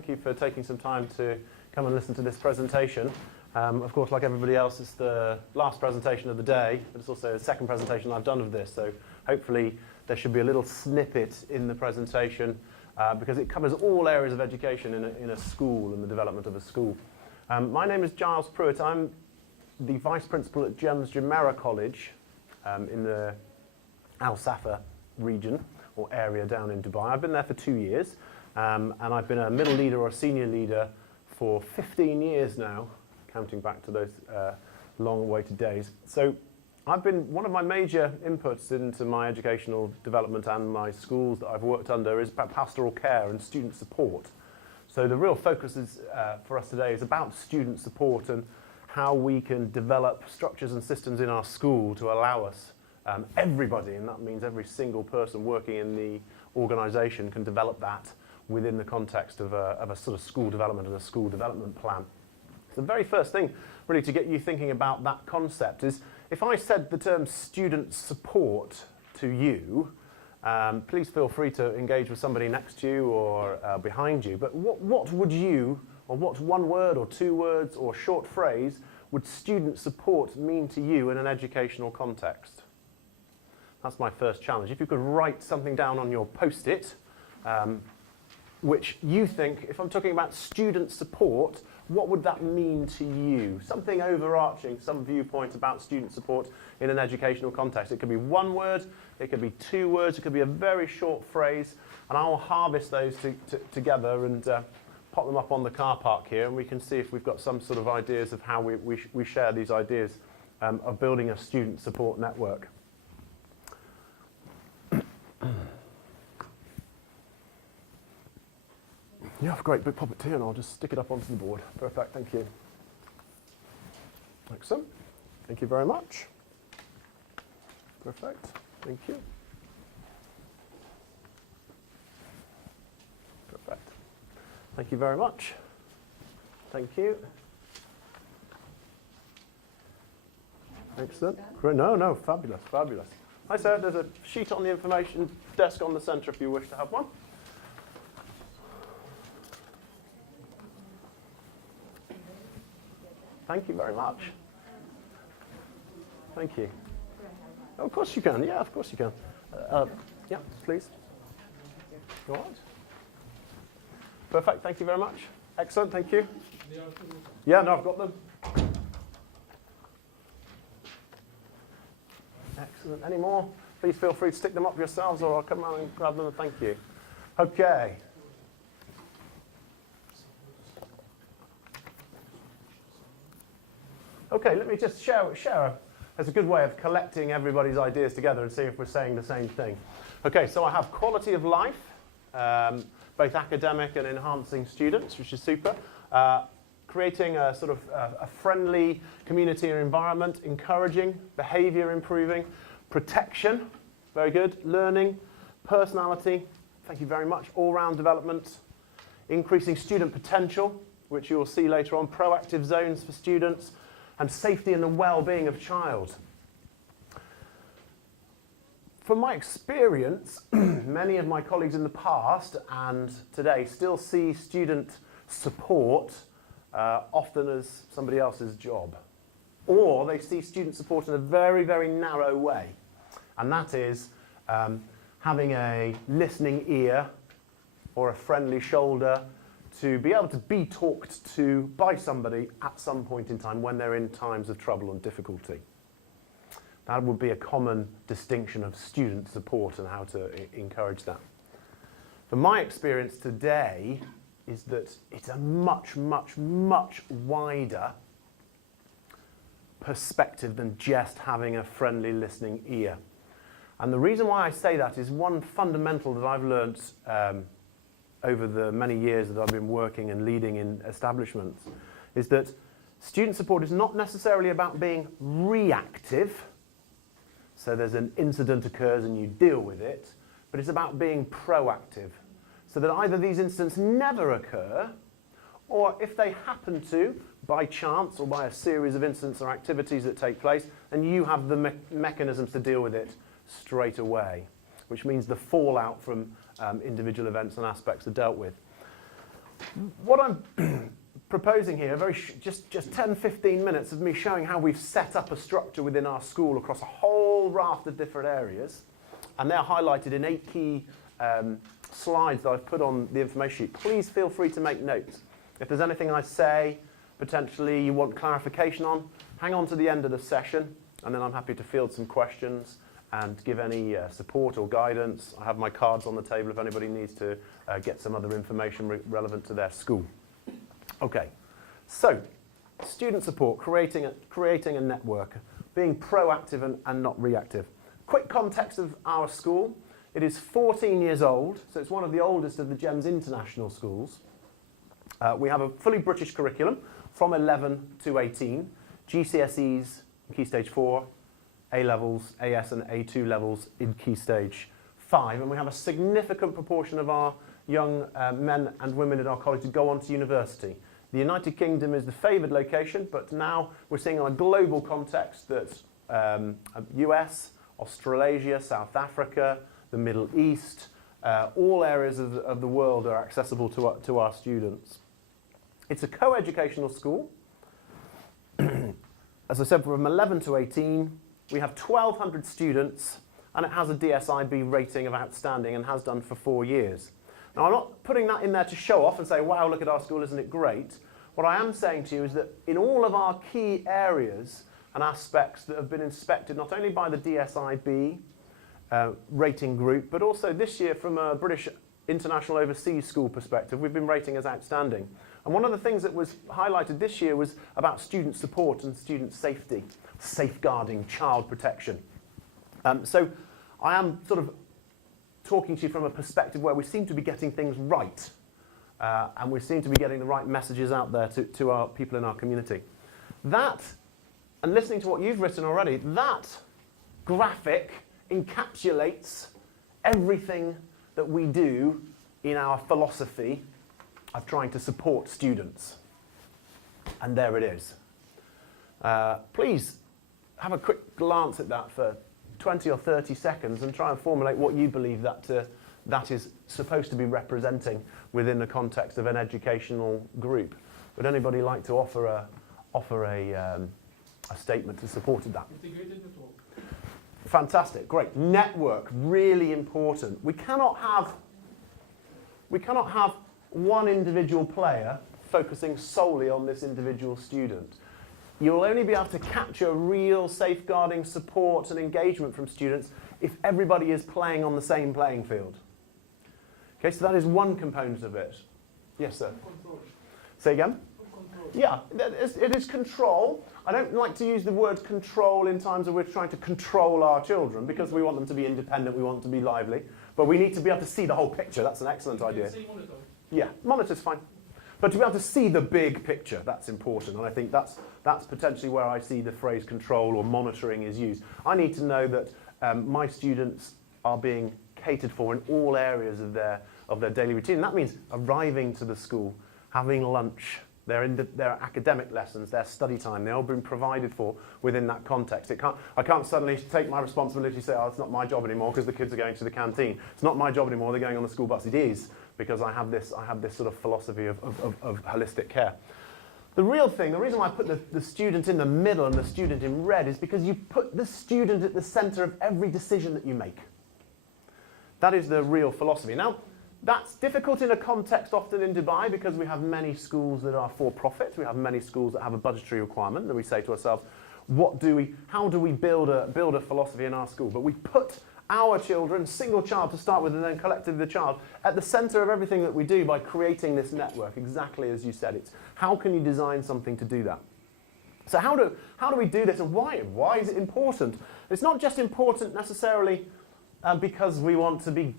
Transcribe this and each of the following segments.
Thank you for taking some time to come and listen to this presentation. Of course, like everybody else, it's the last presentation of the day, but it's also the second presentation I've done of this, so hopefully there should be a little snippet in the presentation because it covers all areas of education in a school and the development of a school. My name is Giles Pruitt. I'm the Vice Principal at JUMEIRAH College in the Al Safa region or area down in Dubai. I've been there for 2 years and I've been a middle leader or a senior leader for 15 years now, counting back to those long-awaited days. So I've been, one of my major inputs into my educational development and my schools that I've worked under is about pastoral care and student support. So the real focus is, for us today is about student support and how we can develop structures and systems in our school to allow us, everybody, and that means every single person working in the organisation, can develop that within the context of a sort of school development and a school development plan. So the very first thing really to get you thinking about that concept is, if I said the term student support to you, please feel free to engage with somebody next to you or behind you, but what would you, or what one word or 2 words or short phrase would student support mean to you in an educational context? That's my first challenge. If you could write something down on your post-it, which you think, if I'm talking about student support, what would that mean to you? Something overarching, some viewpoint about student support in an educational context. It could be 1 word, it could be 2 words, it could be a very short phrase, and I will harvest those together and pop them up on the car park here, and we can see if we've got some sort of ideas of how we share these ideas of building a student support network. Yeah, great, big pop it here and I'll just stick it up onto the board. Perfect, thank you. Excellent, thank you very much. Perfect, thank you. Perfect, thank you very much. Thank you. Excellent, great, no, fabulous, fabulous. Hi sir, there's a sheet on the information desk on the centre if you wish to have one. Thank you very much. Thank you. Oh, of course you can. Yeah, of course you can. Yeah, please. All right. Perfect. Thank you very much. Excellent. Thank you. Yeah, no, I've got them. Excellent. Any more? Please feel free to stick them up yourselves, or I'll come around and grab them and thank you. Okay. Okay, let me just share as a good way of collecting everybody's ideas together and see if we're saying the same thing. Okay, so I have quality of life, both academic and enhancing students, which is super. Creating a sort of a friendly community or environment, encouraging, behaviour improving, protection, very good, learning, personality, thank you very much, all-round development, increasing student potential, which you'll see later on, proactive zones for students, and safety and the well-being of child. From my experience, many of my colleagues in the past and today still see student support often as somebody else's job. Or they see student support in a very, very narrow way. And that is having a listening ear or a friendly shoulder to be able to be talked to by somebody at some point in time when they're in times of trouble and difficulty. That would be a common distinction of student support and how to encourage that. From my experience today is that it's a much, much, much wider perspective than just having a friendly listening ear. And the reason why I say that is one fundamental that I've learned over the many years that I've been working and leading in establishments, is that student support is not necessarily about being reactive, so there's an incident occurs and you deal with it, but it's about being proactive, so that either these incidents never occur, or if they happen to, by chance or by a series of incidents or activities that take place, and you have the mechanisms to deal with it straight away, which means the fallout from individual events and aspects are dealt with. What I'm proposing here, just 10-15 minutes of me showing how we've set up a structure within our school across a whole raft of different areas, and they're highlighted in 8 key slides that I've put on the information sheet. Please feel free to make notes. If there's anything I say, potentially you want clarification on, hang on to the end of the session, and then I'm happy to field some questions and give any support or guidance. I have my cards on the table if anybody needs to get some other information relevant to their school. Okay, so student support, creating a network, being proactive and not reactive. Quick context of our school. It is 14 years old, so it's one of the oldest of the GEMS international schools. We have a fully British curriculum from 11 to 18, GCSEs, Key Stage 4, A-levels, AS and A2 levels in Key Stage 5, and we have a significant proportion of our young men and women in our college to go on to university. The United Kingdom is the favoured location, but now we're seeing on a global context that US, Australasia, South Africa, the Middle East, all areas of the world are accessible to our students. It's a co-educational school. As I said, from 11 to 18, we have 1,200 students, and it has a DSIB rating of outstanding and has done for 4 years. Now, I'm not putting that in there to show off and say, wow, look at our school, isn't it great? What I am saying to you is that in all of our key areas and aspects that have been inspected, not only by the DSIB rating group, but also this year from a British International Overseas School perspective, we've been rating as outstanding. And one of the things that was highlighted this year was about student support and student safety, safeguarding, child protection. So I am sort of talking to you from a perspective where we seem to be getting things right, and we seem to be getting the right messages out there to our people in our community. That, and listening to what you've written already, that graphic encapsulates everything that we do in our philosophy of trying to support students. And there it is. Please have a quick glance at that for 20 or 30 seconds and try and formulate what you believe that is supposed to be representing within the context of an educational group. Would anybody like to offer a statement to support that? Integrated network. Fantastic, great. Network, really important. We cannot have one individual player focusing solely on this individual student. You'll only be able to capture real safeguarding support and engagement from students if everybody is playing on the same playing field. Okay, so that is one component of it. Yes, sir? Control. Say again? Control. Yeah, it is control. I don't like to use the word control in times where we're trying to control our children because we want them to be independent, we want them to be lively. But we need to be able to see the whole picture. That's an excellent idea. Say monitor. Yeah, monitor's fine. But to be able to see the big picture, that's important. And I think that's potentially where I see the phrase control or monitoring is used. I need to know that my students are being catered for in all areas of their daily routine. And that means arriving to the school, having lunch, their academic lessons, their study time, they're all being provided for within that context. I can't suddenly take my responsibility and say, oh, it's not my job anymore because the kids are going to the canteen. It's not my job anymore, they're going on the school bus. It is, because I have this sort of philosophy of holistic care. The real thing, the reason why I put the student in the middle and the student in red is because you put the student at the center of every decision that you make. That is the real philosophy. Now, that's difficult in a context often in Dubai because we have many schools that are for profit. We have many schools that have a budgetary requirement. And we say to ourselves, how do we build a philosophy in our school? But we put our children, single child to start with, and then collectively the child, at the center of everything that we do by creating this network, exactly as you said. It's how can you design something to do that? So how do we do this, and why? Why is it important? It's not just important necessarily because we want to be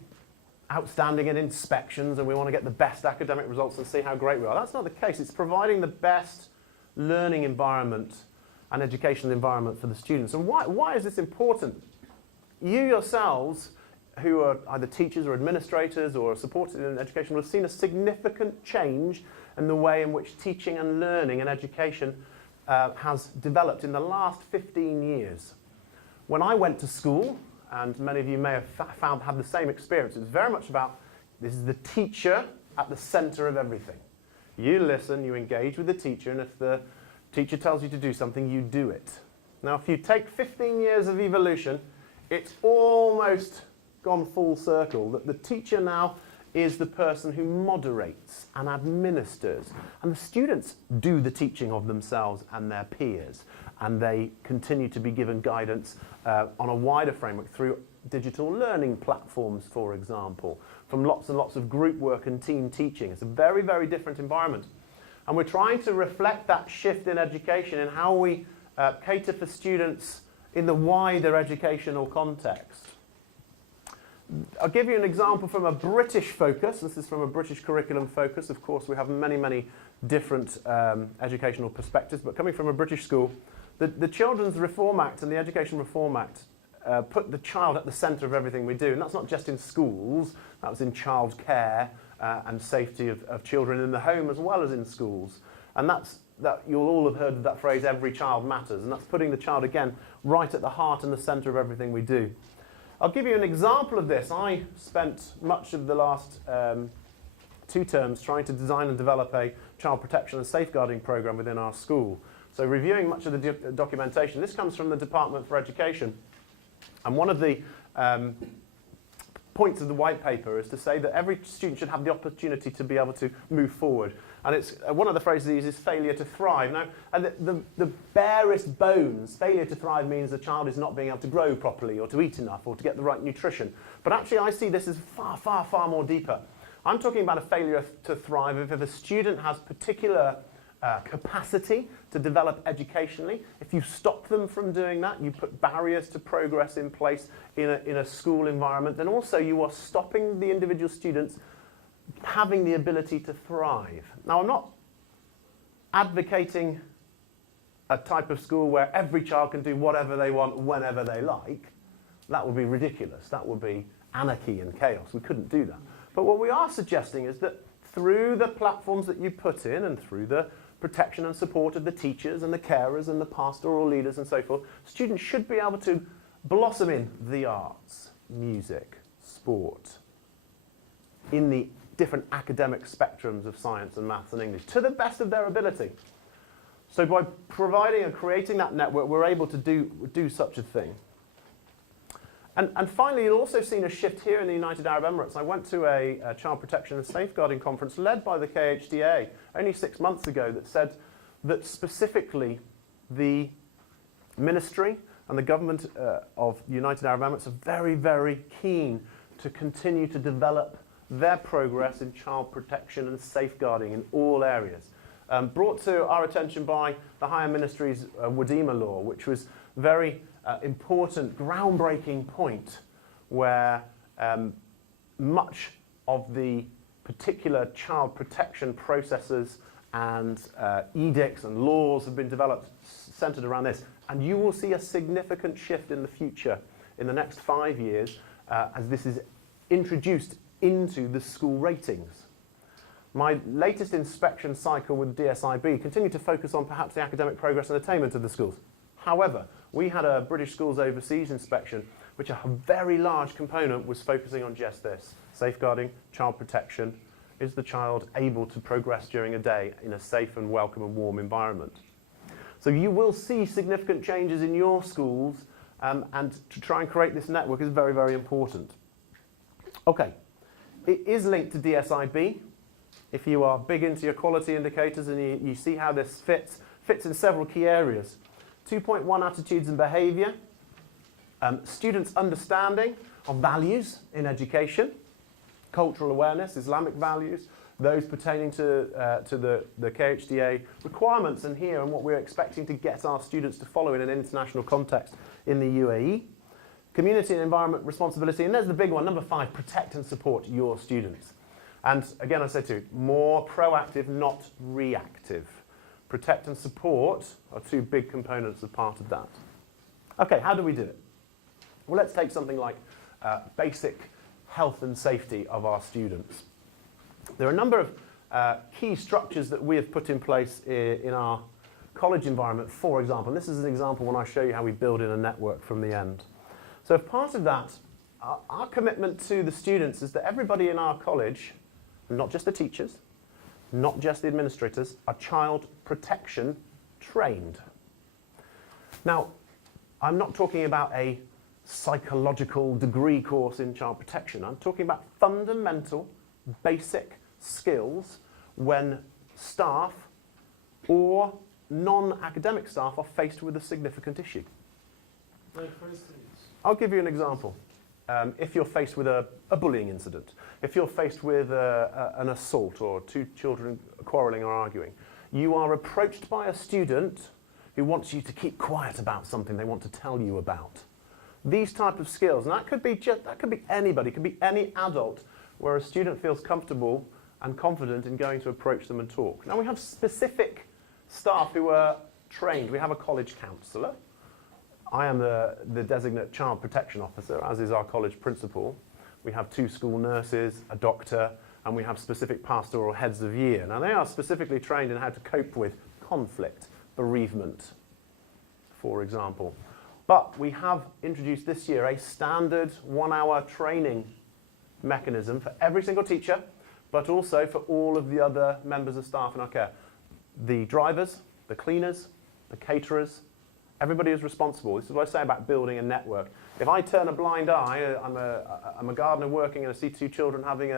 outstanding in inspections and we want to get the best academic results and see how great we are. That's not the case. It's providing the best learning environment and educational environment for the students. And why is this important? You yourselves, who are either teachers or administrators or supported in education, will have seen a significant change in the way in which teaching and learning and education has developed in the last 15 years. When I went to school, and many of you may have had the same experience, it's very much about this is the teacher at the center of everything. You listen, you engage with the teacher, and if the teacher tells you to do something, you do it. Now, if you take 15 years of evolution, it's almost gone full circle, that the teacher now is the person who moderates and administers, and the students do the teaching of themselves and their peers, and they continue to be given guidance on a wider framework through digital learning platforms, for example, from lots and lots of group work and team teaching. It's a very, very different environment, and we're trying to reflect that shift in education and how we cater for students in the wider educational context. I'll give you an example from a British focus. This is from a British curriculum focus. Of course, we have many, many different educational perspectives, but coming from a British school, the Children's Reform Act and the Education Reform Act put the child at the centre of everything we do. And that's not just in schools, that was in childcare and safety of children in the home as well as in schools. And that you'll all have heard of that phrase, every child matters, and that's putting the child, again, right at the heart and the centre of everything we do. I'll give you an example of this. I spent much of the last 2 terms trying to design and develop a child protection and safeguarding programme within our school. So reviewing much of the documentation. This comes from the Department for Education. And one of the points of the white paper is to say that every student should have the opportunity to be able to move forward. And it's one of the phrases they use is failure to thrive. Now, the barest bones, failure to thrive means the child is not being able to grow properly or to eat enough or to get the right nutrition. But actually, I see this as far, far, far more deeper. I'm talking about a failure to thrive if a student has particular capacity to develop educationally. If you stop them from doing that, you put barriers to progress in place in a school environment, then also you are stopping the individual students having the ability to thrive. Now, I'm not advocating a type of school where every child can do whatever they want whenever they like. That would be ridiculous. That would be anarchy and chaos. We couldn't do that. But what we are suggesting is that through the platforms that you put in and through the protection and support of the teachers and the carers and the pastoral leaders and so forth, students should be able to blossom in the arts, music, sport, in the different academic spectrums of science and maths and English to the best of their ability. So by providing and creating that network, we're able to do such a thing. And finally, you've also seen a shift here in the United Arab Emirates. I went to a child protection and safeguarding conference led by the KHDA only 6 months ago that said that specifically the ministry and the government of the United Arab Emirates are very, very keen to continue to develop their progress in child protection and safeguarding in all areas. Brought to our attention by the Higher Ministry's Wadima law, which was very important, groundbreaking point where much of the particular child protection processes and edicts and laws have been developed centred around this. And you will see a significant shift in the future, in the next 5 years, as this is introduced into the school ratings. My latest inspection cycle with DSIB continued to focus on perhaps the academic progress and attainment of the schools. However, we had a British Schools Overseas inspection, which a very large component was focusing on just this: safeguarding, child protection. Is the child able to progress during a day in a safe and welcome and warm environment? So you will see significant changes in your schools, and to try and create this network is very, very important. Okay, it is linked to DSIB. If you are big into your quality indicators and you see how this fits in several key areas. 2.1, attitudes and behaviour. Students' understanding of values in education. Cultural awareness, Islamic values, those pertaining to the KHDA requirements and here and what we're expecting to get our students to follow in an international context in the UAE. Community and environment responsibility, and there's the big one, number 5, protect and support your students. And again, I say to you, more proactive, not reactive. Protect and support are 2 big components of part of that. Okay, how do we do it? Well, let's take something like basic health and safety of our students. There are a number of key structures that we have put in place in our college environment, for example. And this is an example when I show you how we build in a network from the end. So as part of that, our commitment to the students is that everybody in our college, and not just the teachers, not just the administrators, are child protection trained. Now, I'm not talking about a psychological degree course in child protection. I'm talking about fundamental, basic skills when staff or non-academic staff are faced with a significant issue. Like for instance? I'll give you an example. If you're faced with a bullying incident, if you're faced with an assault or two children quarrelling or arguing, you are approached by a student who wants you to keep quiet about something they want to tell you about. These type of skills, and that could be anybody, it could be any adult, where a student feels comfortable and confident in going to approach them and talk. Now we have specific staff who are trained. We have a college counsellor. I am the designate child protection officer, as is our college principal. We have 2 school nurses, a doctor, and we have specific pastoral heads of year. Now they are specifically trained in how to cope with conflict, bereavement, for example. But we have introduced this year a standard 1-hour training mechanism for every single teacher, but also for all of the other members of staff in our care. The drivers, the cleaners, the caterers, everybody is responsible. This is what I say about building a network. If I turn a blind eye, I'm a gardener working and I see 2 children having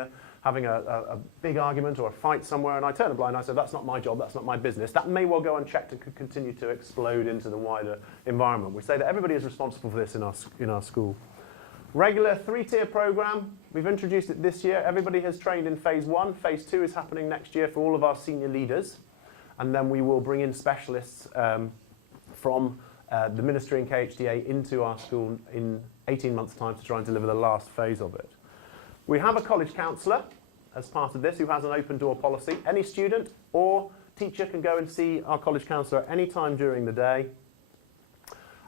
a big argument or a fight somewhere, and I turn a blind eye and say, that's not my job, that's not my business. That may well go unchecked and could continue to explode into the wider environment. We say that everybody is responsible for this in our school. Regular 3-tier program, we've introduced it this year. Everybody has trained in phase 1. Phase 2 is happening next year for all of our senior leaders. And then we will bring in specialists from the ministry and KHDA into our school in 18 months' time to try and deliver the last phase of it. We have a college counsellor as part of this who has an open door policy. Any student or teacher can go and see our college counsellor at any time during the day.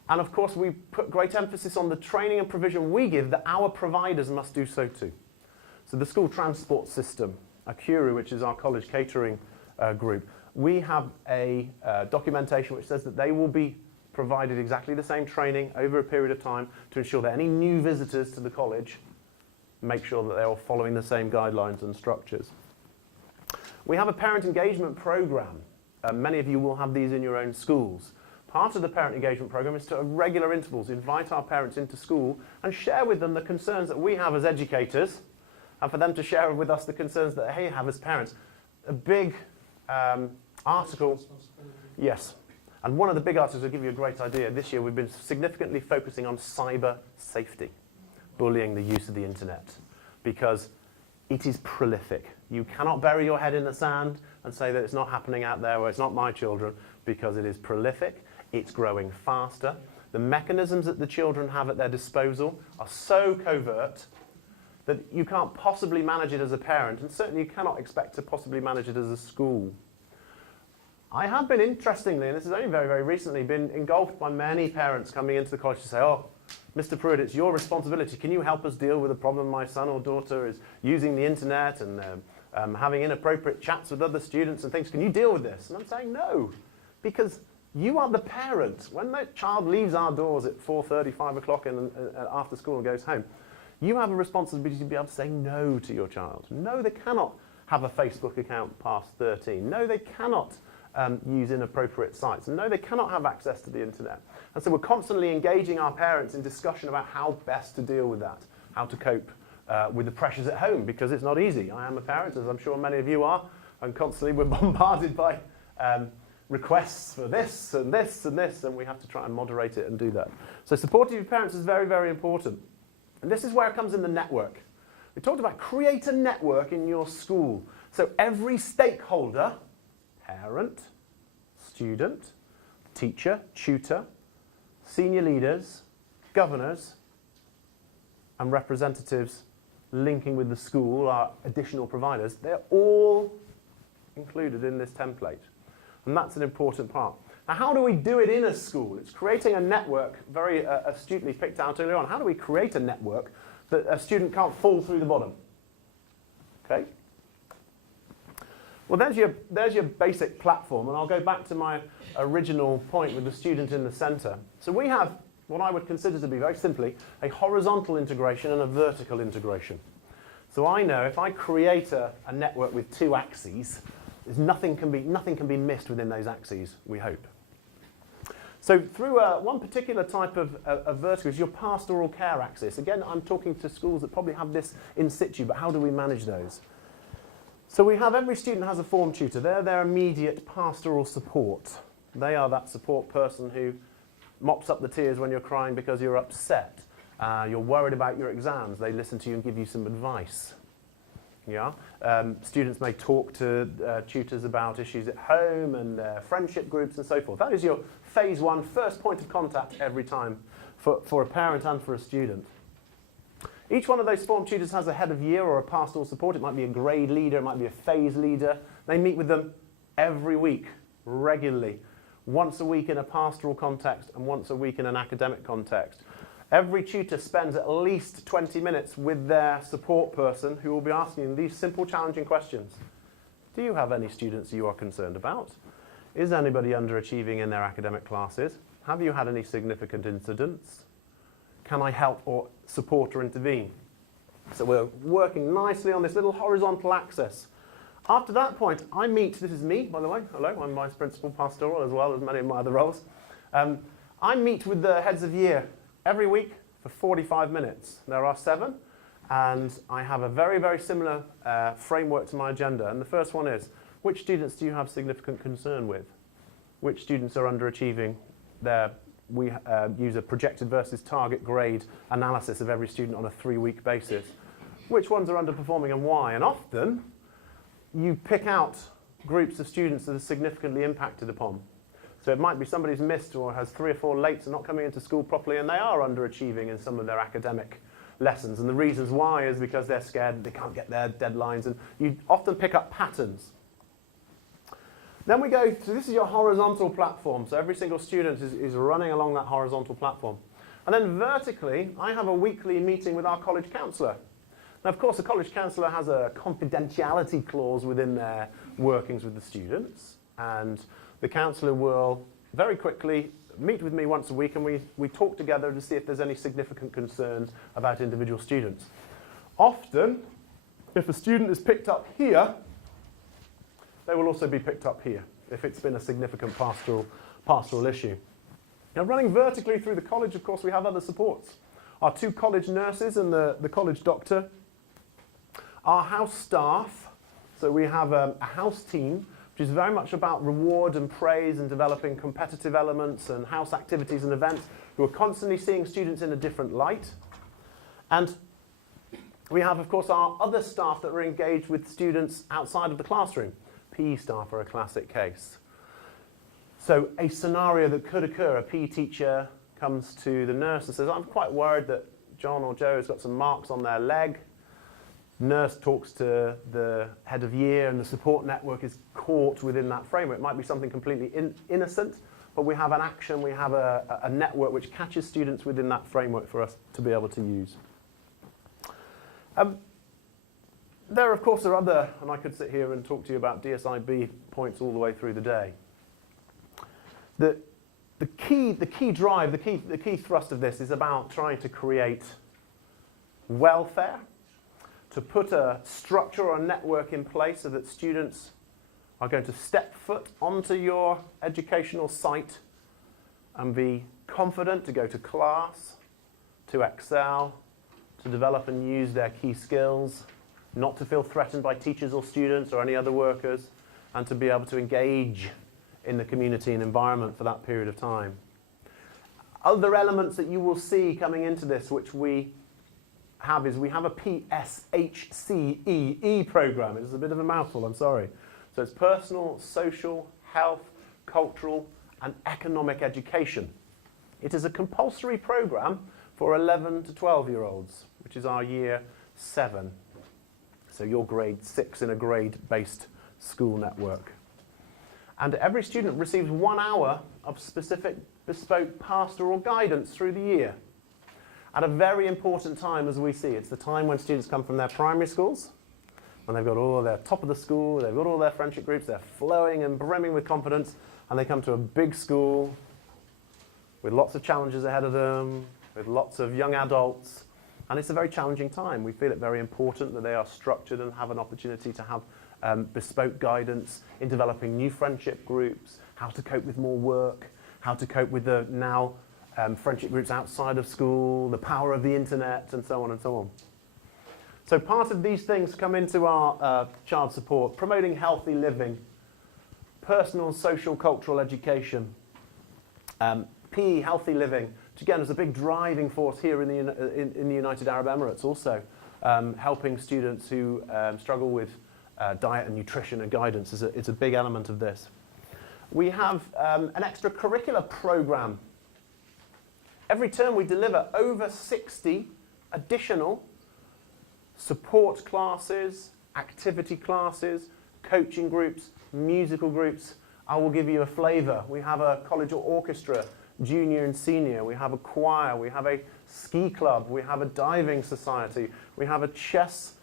And of course we put great emphasis on the training and provision we give that our providers must do so too. So the school transport system, Akuru, which is our college catering group, we have a documentation which says that they will be provided exactly the same training over a period of time to ensure that any new visitors to the college make sure that they are following the same guidelines and structures. We have a parent engagement program. Many of you will have these in your own schools. Part of the parent engagement program is to, at regular intervals, invite our parents into school and share with them the concerns that we have as educators, and for them to share with us the concerns that they have as parents. A big article. Yes. And one of the big articles will give you a great idea. This year we've been significantly focusing on cyber safety, bullying, the use of the internet, because it is prolific. You cannot bury your head in the sand and say that it's not happening out there or it's not my children, because it is prolific, it's growing faster. The mechanisms that the children have at their disposal are so covert that you can't possibly manage it as a parent, and certainly you cannot expect to possibly manage it as a school. I have been, interestingly, and this is only very, very recently, been engulfed by many parents coming into the college to say, oh, Mr. Pruitt, it's your responsibility. Can you help us deal with the problem my son or daughter is using the internet and having inappropriate chats with other students and things? Can you deal with this? And I'm saying no, because you are the parent. When that child leaves our doors at 4:30, 5 o'clock after school and goes home, you have a responsibility to be able to say no to your child. No, they cannot have a Facebook account past 13. No, they cannot use inappropriate sites. And no, they cannot have access to the internet. And so we're constantly engaging our parents in discussion about how best to deal with that, how to cope with the pressures at home, because it's not easy. I am a parent, as I'm sure many of you are, and constantly we're bombarded by requests for this and this and this, and we have to try and moderate it and do that. So supporting your parents is very, very important. And this is where it comes in the network. We talked about create a network in your school. So every stakeholder, parent, student, teacher, tutor, senior leaders, governors, and representatives linking with the school, our additional providers, they're all included in this template. And that's an important part. Now, how do we do it in a school? It's creating a network, very astutely picked out earlier on. How do we create a network that a student can't fall through the bottom? Okay? Well, there's your basic platform, and I'll go back to my original point with the student in the center. So we have what I would consider to be, very simply, a horizontal integration and a vertical integration. So I know if I create a network with 2 axes, nothing can be missed within those axes, we hope. So through one particular type of vertical is your pastoral care axis. Again, I'm talking to schools that probably have this in situ, but how do we manage those? So we have every student has a form tutor. They're their immediate pastoral support. They are that support person who mops up the tears when you're crying because you're upset. You're worried about your exams. They listen to you and give you some advice. Yeah? Students may talk to tutors about issues at home and friendship groups and so forth. That is your phase one, first point of contact every time for a parent and for a student. Each one of those form tutors has a head of year or a pastoral support. It might be a grade leader, it might be a phase leader. They meet with them every week, regularly. Once a week in a pastoral context and once a week in an academic context. Every tutor spends at least 20 minutes with their support person who will be asking them these simple, challenging questions. Do you have any students you are concerned about? Is anybody underachieving in their academic classes? Have you had any significant incidents? Can I help or support or intervene? So we're working nicely on this little horizontal axis. After that point, I meet, this is me, by the way, hello, I'm Vice Principal Pastoral as well as many of my other roles. I meet with the heads of year every week for 45 minutes. There are 7, and I have a very, very similar framework to my agenda. And the first one is, which students do you have significant concern with? Which students are underachieving? We use a projected versus target grade analysis of every student on a 3-week basis. Which ones are underperforming and why? And often, you pick out groups of students that are significantly impacted upon. So it might be somebody's missed or has 3 or 4 lates and not coming into school properly, and they are underachieving in some of their academic lessons. And the reasons why is because they're scared they can't get their deadlines, and you often pick up patterns. Then we go to, this is your horizontal platform. So every single student is running along that horizontal platform. And then vertically, I have a weekly meeting with our college counsellor. Now, of course, the college counsellor has a confidentiality clause within their workings with the students. And the counsellor will very quickly meet with me once a week, and we talk together to see if there's any significant concerns about individual students. Often, if a student is picked up here, they will also be picked up here, if it's been a significant pastoral issue. Now, running vertically through the college, of course, we have other supports. Our 2 college nurses and the college doctor. Our house staff, so we have a house team, which is very much about reward and praise and developing competitive elements and house activities and events, who are constantly seeing students in a different light. And we have, of course, our other staff that are engaged with students outside of the classroom. PE staff are a classic case. So a scenario that could occur, a PE teacher comes to the nurse and says, I'm quite worried that John or Joe has got some marks on their leg. Nurse talks to the head of year, and the support network is caught within that framework. It might be something completely innocent, but we have an action, we have a network which catches students within that framework for us to be able to use. There, of course, are other, and I could sit here and talk to you about DSIB points all the way through the day. The key drive, the key thrust of this is about trying to create welfare, to put a structure or a network in place so that students are going to step foot onto your educational site and be confident to go to class, to excel, to develop and use their key skills, not to feel threatened by teachers or students or any other workers, and to be able to engage in the community and environment for that period of time. Other elements that you will see coming into this, which we have, is we have a PSHCEE program. It's a bit of a mouthful, I'm sorry. So it's personal, social, health, cultural, and economic education. It is a compulsory program for 11 to 12-year-olds, which is our year 7. So your grade 6 in a grade-based school network. And every student receives 1 hour of specific bespoke pastoral guidance through the year. At a very important time, as we see. It's the time when students come from their primary schools, when they've got all their top of the school, they've got all their friendship groups, they're flowing and brimming with confidence, and they come to a big school with lots of challenges ahead of them, with lots of young adults, And it's a very challenging time. We feel it very important that they are structured and have an opportunity to have bespoke guidance in developing new friendship groups, how to cope with more work, how to cope with the now friendship groups outside of school, the power of the internet, and so on and so on. So part of these things come into our child support: promoting healthy living, personal, social, cultural education, PE, healthy living, which again is a big driving force here in the United Arab Emirates also, helping students who struggle with diet and nutrition and guidance is a big element of this. We have an extracurricular program. Every term we deliver over 60 additional support classes, activity classes, coaching groups, musical groups. I will give you a flavour. We have a college orchestra, junior and senior. We have a choir. We have a ski club. We have a diving society. We have a chess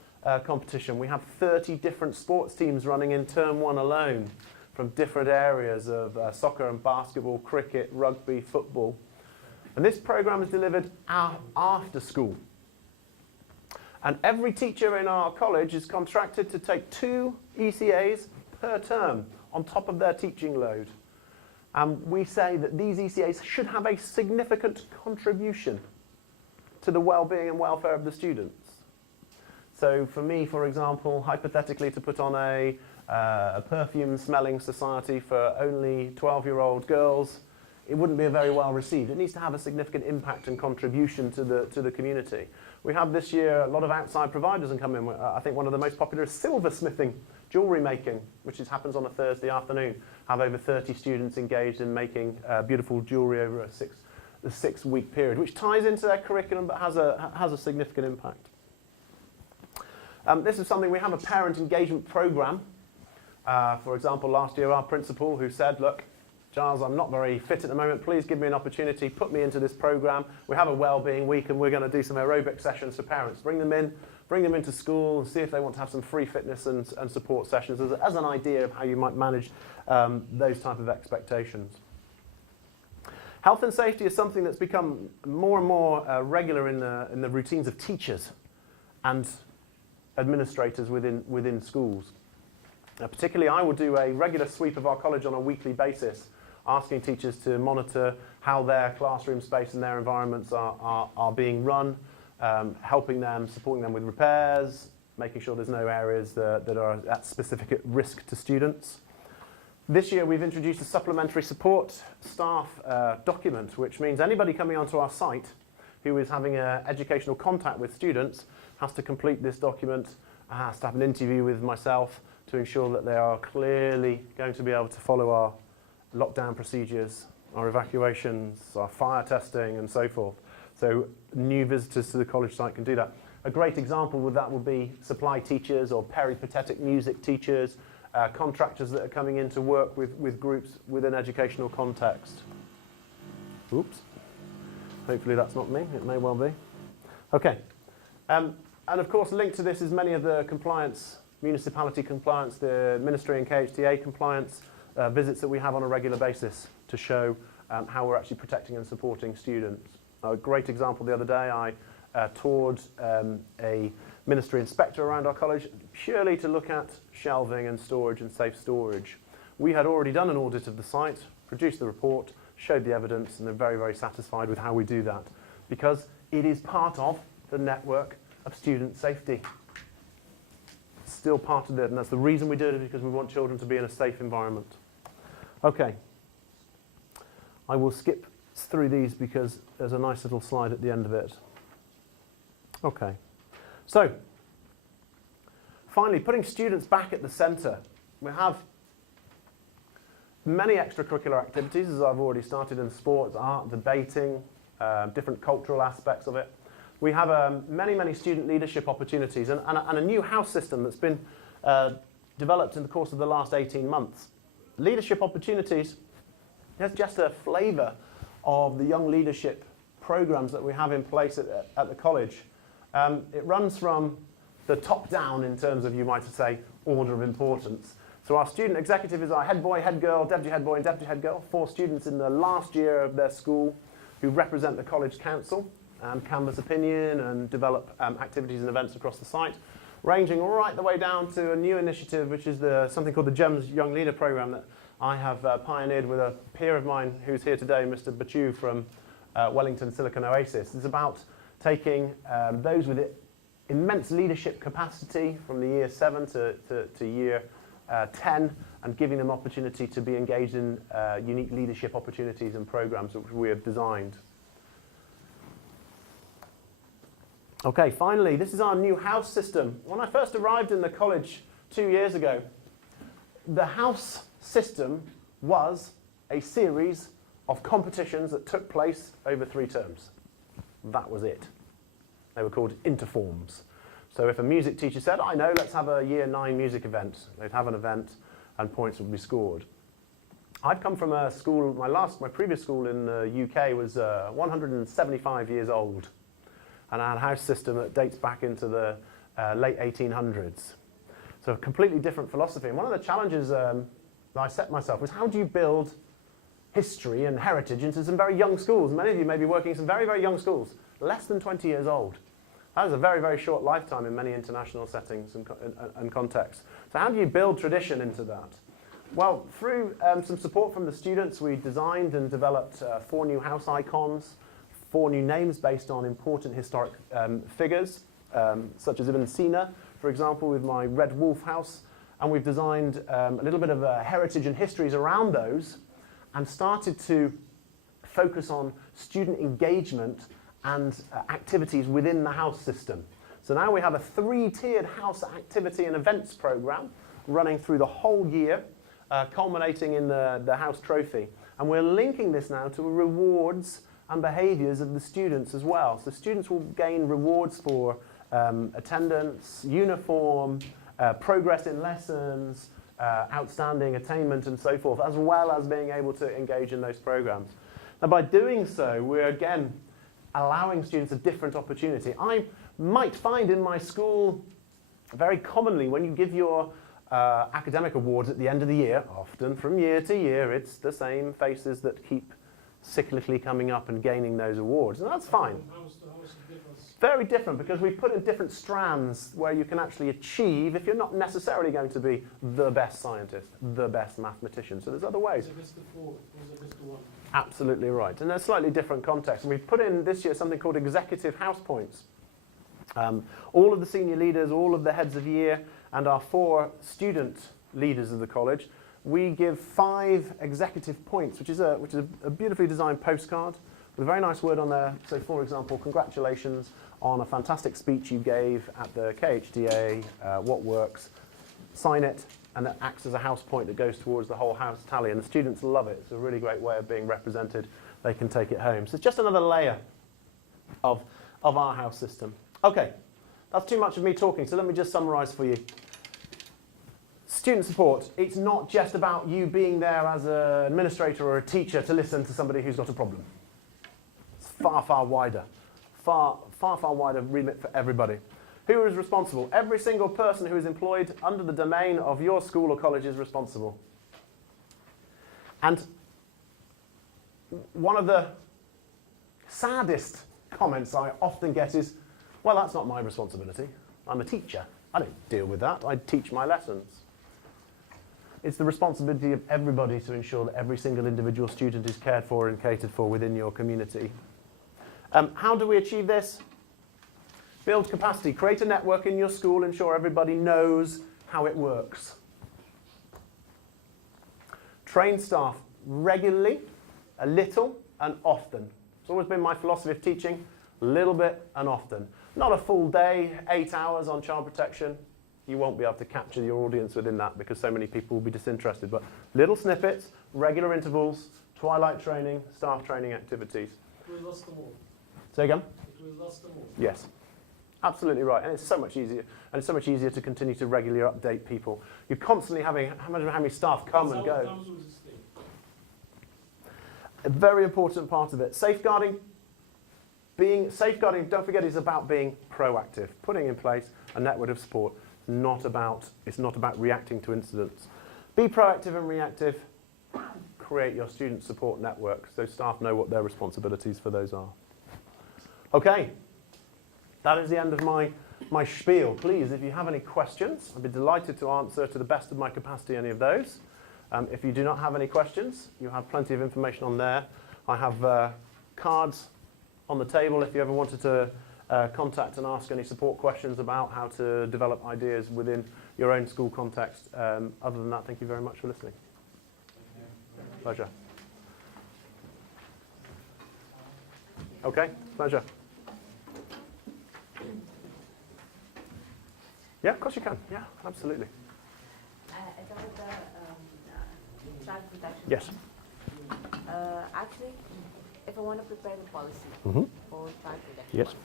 competition. We have 30 different sports teams running in term one alone from different areas of soccer and basketball, cricket, rugby, football. And this program is delivered after school. And every teacher in our college is contracted to take 2 ECAs per term on top of their teaching load. And we say that these ECAs should have a significant contribution to the well-being and welfare of the students. So for me, for example, hypothetically, to put on a perfume-smelling society for only 12-year-old girls, it wouldn't be very well received. It needs to have a significant impact and contribution to the community. We have this year a lot of outside providers and come in. I think one of the most popular is Silversmithing Jewelry-Making, which happens on a Thursday afternoon. Have over 30 students engaged in making beautiful jewellery over a six-week period, which ties into their curriculum but has a significant impact. This is something, we have a parent engagement programme. For example, last year our principal who said, look, Giles, I'm not very fit at the moment, please give me an opportunity, put me into this programme. We have a wellbeing week and we're going to do some aerobic sessions for parents. Bring them into school and see if they want to have some free fitness and support sessions as an idea of how you might manage those type of expectations. Health and safety is something that's become more and more regular in the routines of teachers and administrators within schools. Particularly, I will do a regular sweep of our college on a weekly basis, asking teachers to monitor how their classroom space and their environments are being run, helping them, supporting them with repairs, making sure there's no areas that are at specific risk to students. This year we've introduced a supplementary support staff document, which means anybody coming onto our site who is having an educational contact with students has to complete this document, has to have an interview with myself to ensure that they are clearly going to be able to follow our lockdown procedures, our evacuations, our fire testing and so forth. So new visitors to the college site can do that. A great example of that would be supply teachers or peripatetic music teachers, contractors that are coming in to work with groups with an educational context. Oops. Hopefully that's not me, it may well be. Okay. And of course linked to this is many of the compliance, municipality compliance, the ministry and KHTA compliance visits that we have on a regular basis to show how we're actually protecting and supporting students. A great example the other day, I toured a ministry inspector around our college purely to look at shelving and storage and safe storage. We had already done an audit of the site, produced the report, showed the evidence, and they're very, very satisfied with how we do that because it is part of the network of student safety. It's still part of it, and that's the reason we do it, because we want children to be in a safe environment. Okay. I will skip through these because there's a nice little slide at the end of it. Okay. So, finally, putting students back at the centre. We have many extracurricular activities, as I've already started, in sports, art, debating, different cultural aspects of it. We have many, many student leadership opportunities and a new house system that's been developed in the course of the last 18 months. Leadership opportunities, that's just a flavour of the young leadership programs that we have in place at the college. It runs from the top down in terms of, you might say, order of importance. So our student executive is our head boy, head girl, deputy head boy and deputy head girl, 4 students in the last year of their school who represent the college council and canvass opinion and develop activities and events across the site, ranging right the way down to a new initiative, which is something called the GEMS Young Leader Programme that I have pioneered with a peer of mine who's here today, Mr. Bachu from Wellington Silicon Oasis. It's about taking those with immense leadership capacity from the year 7 to year 10 and giving them opportunity to be engaged in unique leadership opportunities and programs which we have designed. Okay, finally, this is our new house system. When I first arrived in the college 2 years ago, the house system was a series of competitions that took place over 3 terms. That was it. They were called interforms. So if a music teacher said, I know, let's have a year 9 music event, they'd have an event and points would be scored. I'd come from a school, my previous school in the UK was 175 years old. And I had a house system that dates back into the late 1800s. So a completely different philosophy. And one of the challenges that I set myself was how do you build history and heritage into some very young schools? Many of you may be working in some very, very young schools, less than 20 years old. That is a very, very short lifetime in many international settings and contexts. So how do you build tradition into that? Well, through some support from the students, we designed and developed 4 new house icons, 4 new names based on important historic figures, such as Ibn Sina, for example, with my Red Wolf house. And we've designed a little bit of heritage and histories around those and started to focus on student engagement and activities within the house system. So now we have a 3-tiered house activity and events program running through the whole year, culminating in the house trophy. And we're linking this now to rewards and behaviours of the students as well. So students will gain rewards for attendance, uniform, progress in lessons, outstanding attainment and so forth, as well as being able to engage in those programs. Now by doing so, we're again allowing students a different opportunity. I might find in my school, very commonly, when you give your academic awards at the end of the year, often from year to year, it's the same faces that keep cyclically coming up and gaining those awards, and that's fine. House to house difference. Very different, because we've put in different strands where you can actually achieve, if you're not necessarily going to be the best scientist, the best mathematician. So there's other ways. Was it best to 4? Was it best to 1? Absolutely right. And there's slightly different contexts. And we've put in this year something called executive house points. All of the senior leaders, all of the heads of year, and our 4 student leaders of the college, we give 5 executive points, which is a beautifully designed postcard with a very nice word on there. So, for example, congratulations on a fantastic speech you gave at the KHDA, what works, sign it, and that acts as a house point that goes towards the whole house tally. And the students love it. It's a really great way of being represented. They can take it home. So it's just another layer of our house system. Okay, that's too much of me talking, so let me just summarise for you. Student support, it's not just about you being there as an administrator or a teacher to listen to somebody who's got a problem. It's far, far wider. Far, far, far wider remit for everybody. Who is responsible? Every single person who is employed under the domain of your school or college is responsible. And one of the saddest comments I often get is, well, that's not my responsibility. I'm a teacher. I don't deal with that. I teach my lessons. It's the responsibility of everybody to ensure that every single individual student is cared for and catered for within your community. How do we achieve this? Build capacity. Create a network in your school. Ensure everybody knows how it works. Train staff regularly, a little, and often. It's always been my philosophy of teaching, a little bit and often. Not a full day, 8 hours on child protection. You won't be able to capture your audience within that because so many people will be disinterested. But little snippets, regular intervals, twilight training, staff training activities. It will last them all. Say again? It will last them all. Yes. Absolutely right, and it's so much easier. And it's so much easier to continue to regularly update people. You're constantly having how many staff come and go. A very important part of it. Safeguarding. Safeguarding, don't forget, is about being proactive, putting in place a network of support. It's not about reacting to incidents. Be proactive and reactive. Create your student support network so staff know what their responsibilities for those are. Okay, that is the end of my spiel. Please, if you have any questions, I'd be delighted to answer to the best of my capacity any of those. If you do not have any questions, you have plenty of information on there. I have cards on the table if you ever wanted to contact and ask any support questions about how to develop ideas within your own school context. Other than that, thank you very much for listening. Pleasure. Okay, pleasure. Yeah, of course you can. Yeah, absolutely. About the child protection. Yes. Actually, if I want to prepare the policy for child protection, Yes.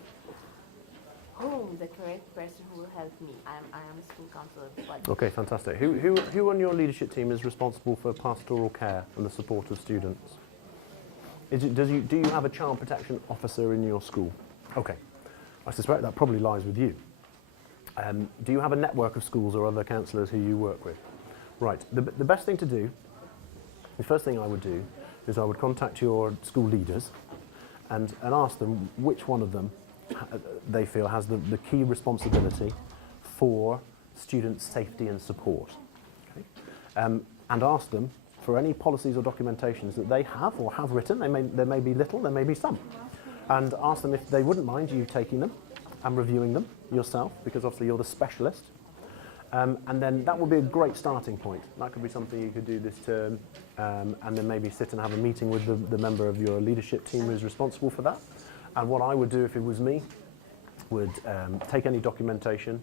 whom the correct person who will help me? I am a school counselor. But Okay, fantastic. Who on your leadership team is responsible for pastoral care and the support of students? Do you have a child protection officer in your school? Okay. I suspect that probably lies with you. Do you have a network of schools or other counsellors who you work with? Right. The best thing to do, the first thing I would do, is I would contact your school leaders and ask them which one of them they feel has the key responsibility for student safety and support. Okay? And ask them for any policies or documentations that they have or have written. There may be little, there may be some. And ask them if they wouldn't mind you taking them and reviewing them yourself, because obviously you're the specialist. And then that would be a great starting point. That could be something you could do this term, and then maybe sit and have a meeting with the member of your leadership team who's responsible for that. And what I would do if it was me, would take any documentation,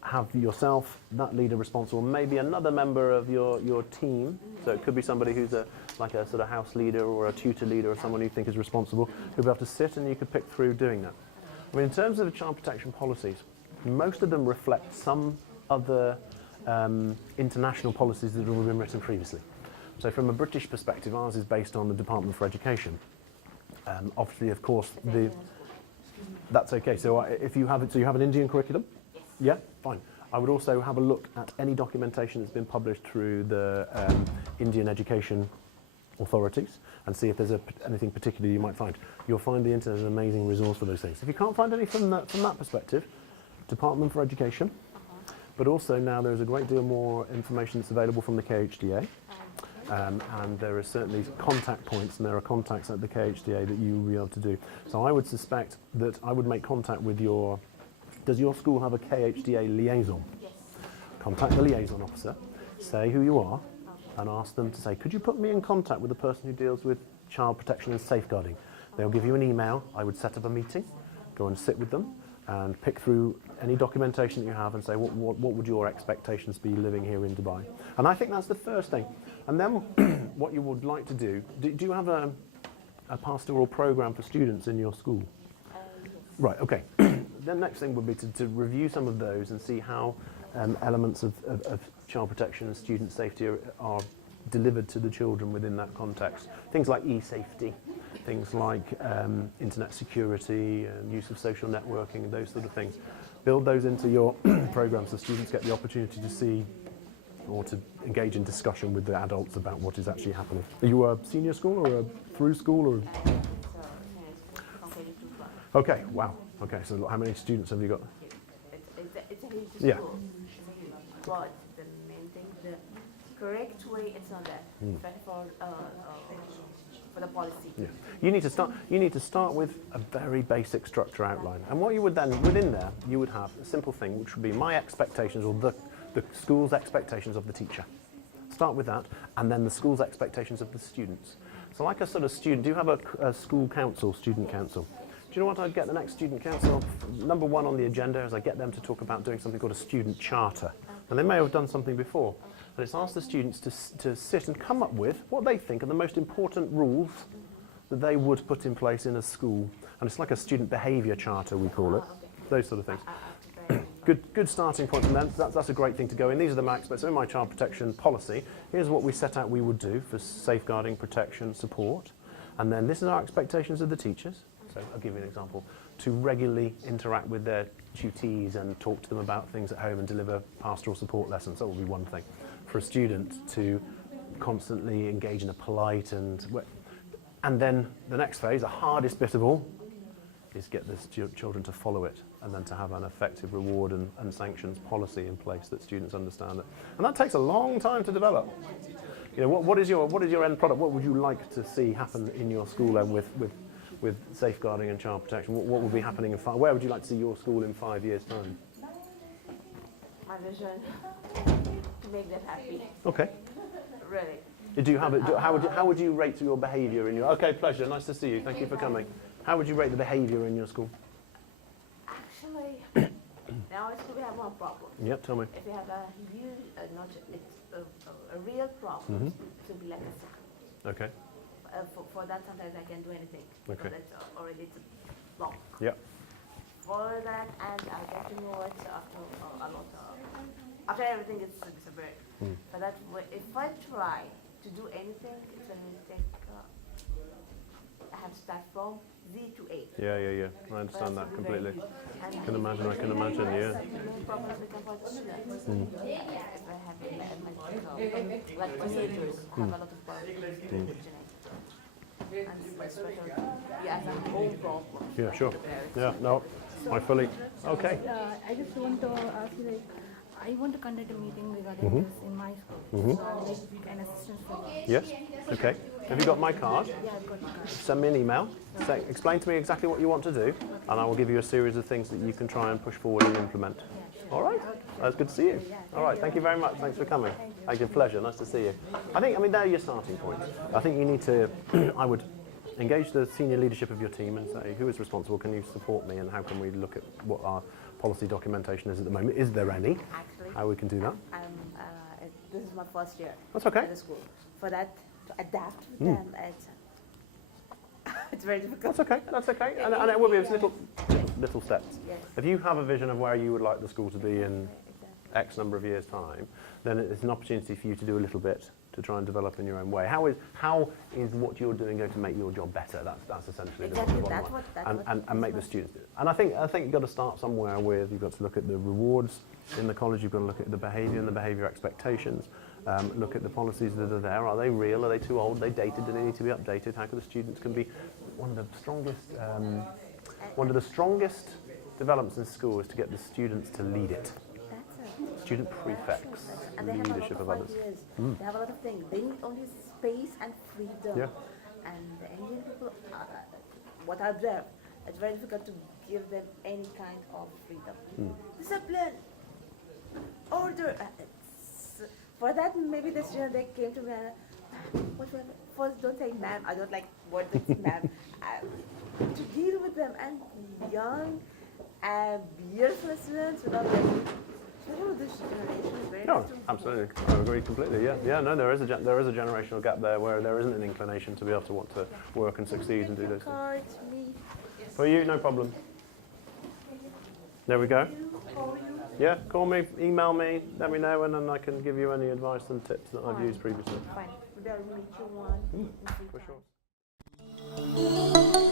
have yourself, that leader responsible, maybe another member of your team, so it could be somebody who's like a sort of house leader or a tutor leader or someone you think is responsible, who'll be able to sit and you could pick through doing that. I mean, in terms of child protection policies, most of them reflect some other international policies that have been written previously. So from a British perspective, ours is based on the Department for Education. Obviously, of course, that's okay. So if you have it, so you have an Indian curriculum? yes. Yeah, fine. I would also have a look at any documentation that's been published through the Indian education authorities and see if there's anything particular you might find. You'll find the internet an amazing resource for those things. If you can't find any from that perspective, Department for Education, but also now there's a great deal more information that's available from the KHDA. And there are certainly contact points, and there are contacts at the KHDA that you will be able to do. So I would suspect that I would make contact with does your school have a KHDA liaison? Yes. Contact the liaison officer, say who you are, and ask them to say, could you put me in contact with the person who deals with child protection and safeguarding? They'll give you an email. I would set up a meeting, go and sit with them, and pick through any documentation that you have and say, what would your expectations be living here in Dubai? And I think that's the first thing. And then what you would like to do you have a pastoral program for students in your school? Yes. Right, okay. The next thing would be to review some of those and see how elements of child protection and student safety are delivered to the children within that context. Things like e-safety, things like internet security and use of social networking and those sort of things. Build those into your programs so students get the opportunity to see or to engage in discussion with the adults about what is actually happening. Are you a senior school or a through school? Or? Okay, wow. Okay, so how many students have you got? It's a huge Yeah. school. But the main thing, the correct way, it's not there. For the policy. Yeah. You need to start with a very basic structure outline. And what you would then, within there, you would have a simple thing, which would be my expectations or the school's expectations of the teacher. Start with that, and then the school's expectations of the students. So like a sort of student, do you have a school council, student council? Do you know what I'd get the next student council? Number one on the agenda is I get them to talk about doing something called a student charter. And they may have done something before. But it's asked the students to sit and come up with what they think are the most important rules that they would put in place in a school. And it's like a student behaviour charter, we call it. Those sort of things. Good starting point, and then that's a great thing to go in. These are the max, but so in my child protection policy, here's what we set out we would do for safeguarding, protection, support. And then this is our expectations of the teachers. So I'll give you an example. To regularly interact with their tutees and talk to them about things at home and deliver pastoral support lessons. That would be one thing. For a student to constantly engage in a polite and then the next phase, the hardest bit of all, is get the children to follow it, and then to have an effective reward and sanctions policy in place that students understand it. And that takes a long time to develop. You know, what is your end product? What would you like to see happen in your school then with safeguarding and child protection? What would be happening where would you like to see your school in 5 years' time? My vision, to make them happy. Okay. Really. Do you have it? How would you rate your behaviour in your? Okay, pleasure. Nice to see you. Thank you for coming. How would you rate the behaviour in your school? Actually, now in school we have one problem. Yep. Tell me. If we have a huge, a real problem, to be like a second. Okay. For that, sometimes I can do anything. Okay. So that's already it's long. Yep. For that, and I get to know it after a lot of, after everything is disappeared. For that, if I try to do anything, it's going to take, I have to start from Z to A. Yeah. I understand that completely. I can imagine, yeah. The problem become for the students. If I have like teenagers, I have a lot of problems with genetics. And especially, as a home problem. Yeah, sure. Yeah, no, I fully. Okay. I just want to ask you, like, I want to conduct a meeting regarding this in my school. So I'll make an assistant for you. Yes. Okay. Have you got my card? Yeah, I've got the card. Send me an email. Explain to me exactly what you want to do, and I will give you a series of things that you can try and push forward and implement. All right. That's good to see you. All right. Thank you very much. Thanks for coming. Thank you. Pleasure. Nice to see you. I mean, they're your starting points. I think you need to. I would engage the senior leadership of your team and say, who is responsible? Can you support me? And how can we look at what our policy documentation is at the moment? Is there any? Actually, How we can do that? this is my first year That's okay. at the school. For that, to adapt with them, it's very difficult. That's okay. And it will be little steps. Yes. If you have a vision of where you would like the school to be in X number of years' time, then it's an opportunity for you to do a little bit to try and develop in your own way. How is what you're doing going to make your job better? That's essentially the bottom line. And make the students do it. And I think you've got to start somewhere with, you've got to look at the rewards in the college, you've got to look at the behaviour and the behaviour expectations, look at the policies that are there. Are they real? Are they too old? Are they dated? Do they need to be updated? How can the students can be one of the strongest developments in school is to get the students to lead it. Student prefects, and they have leadership a of lot of others. ideas. They have a lot of things. They need only space and freedom. Yeah. And the Indian people, what I observe, it's very difficult to give them any kind of freedom. Discipline, order. For that, maybe this year they came to me and, first don't say ma'am. I don't like word that's ma'am. To deal with them and young and beautiful students without them. No, absolutely. I agree completely. Yeah. No, there is a generational gap there where there isn't an inclination to be able to want to work and succeed and do those things. For you, no problem. There we go. Yeah, call me, email me, let me know, and then I can give you any advice and tips that I've used previously. Fine. Maybe I'll meet you one. For sure.